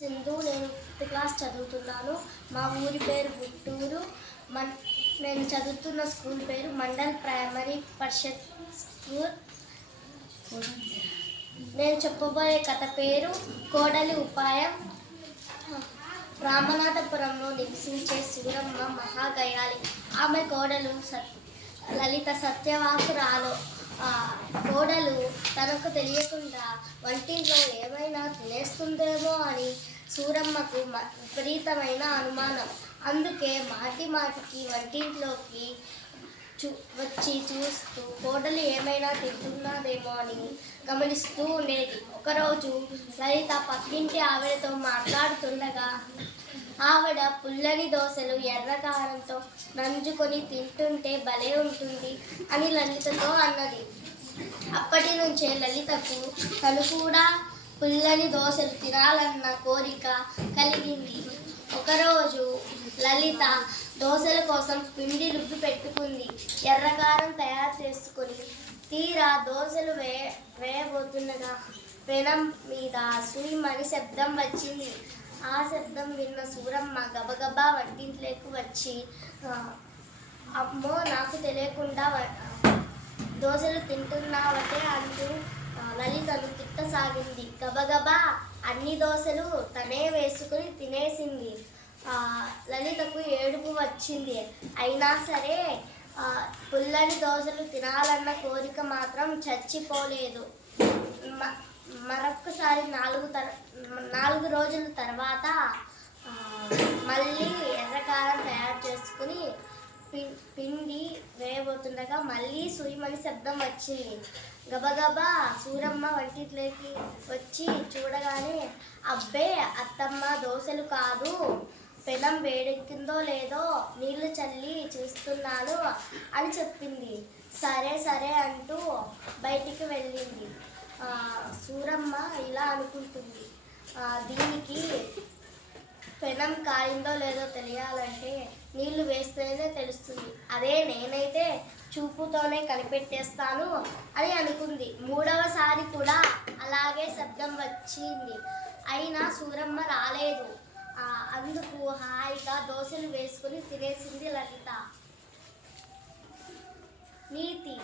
సింధు, నేను 5th class చదువుతున్నాను. మా ఊరి పేరు గుట్టూరు. నేను చదువుతున్న స్కూల్ పేరు మండల్ ప్రైమరీ పరిషత్ స్కూల్. నేను చెప్పబోయే కథ పేరు కోడలి ఉపాయం. రామనాథపురంలో నివసించే సూరమ్మ మహాగయాలి. ఆమె కోడలు లలిత సత్యవాకురాలు. కోడలు తనకు తెలియకుండా వంటింట్లో ఏమైనా తినేస్తుందేమో అని సూరమ్మకు విపరీతమైన అనుమానం. అందుకే మాటి మాటికి వంటింట్లోకి వచ్చి చూస్తూ కోడలు ఏమైనా తింటున్నదేమో అని గమనిస్తూ ఉండేది. ఒకరోజు లలిత పక్కింటి ఆవిడతో మాట్లాడుతుండగా ఆవిడ పుల్లని దోశలు ఎర్రకారంతో నంజుకొని తింటుంటే భలే ఉంటుంది అని లలితతో అన్నది. అప్పటి నుంచే లలితకు తను కూడా పుల్లని దోశలు తినాలన్న కోరిక కలిగింది. ఒకరోజు లలిత దోశల కోసం పిండి రుబ్బి పెట్టుకుంది. ఎర్రకారం తయారు చేసుకొని తీరా దోశలు వేయబోతుండగా పెనం మీద సుయమని శబ్దం వచ్చింది. ఆ శబ్దం విన్న సూరమ్మ గబగబా వంటింట్లోకి వచ్చి, అమ్మో, నాకు తెలియకుండా దోశలు తింటున్నావటే అంటూ లలితను తిట్టసాగింది. గబగబా అన్ని దోశలు తనే వేసుకుని తినేసింది. లలితకు ఏడుపు వచ్చింది. అయినా సరే పుల్లని దోశలు తినాలన్న కోరిక మాత్రం చచ్చిపోలేదు. మరొక్కసారి 4 రోజుల తర్వాత మళ్ళీ ఎర్రకారం తయారు చేసుకుని పిండి వేయబోతుండగా మళ్ళీ సుయమని శబ్దం వచ్చింది. గబగబా సూరమ్మ వంటిట్లోకి వచ్చి చూడగానే, అబ్బే అత్తమ్మ, దోశలు కాదు, పెనం వేడెక్కిందో లేదో నీళ్లు చల్లి చూస్తున్నాను అని చెప్పింది. సరే సరే అంటూ బయటికి వెళ్ళింది. సూరమ్మ ఇలా అనుకుంటుంది, దీనికి పెనం కాలిందో లేదో తెలియాలంటే నీళ్లు వేస్తేనే తెలుస్తుంది. అదే నేనైతే చూపుతోనే కనిపెట్టేస్తాను అని అనుకుంది. 3వసారి కూడా అలాగే శబ్దం వచ్చింది. అయినా సూరమ్మ రాలేదు. అందుకు హాయిగా దోశలు వేసుకుని తినేసింది లలిత. నీతి: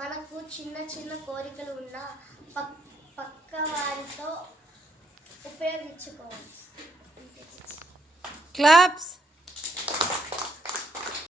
మనకు చిన్న చిన్న కోరికలు ఉన్నా పక్కవారితో ఉపయోగించుకోవచ్చు. క్లాప్స్.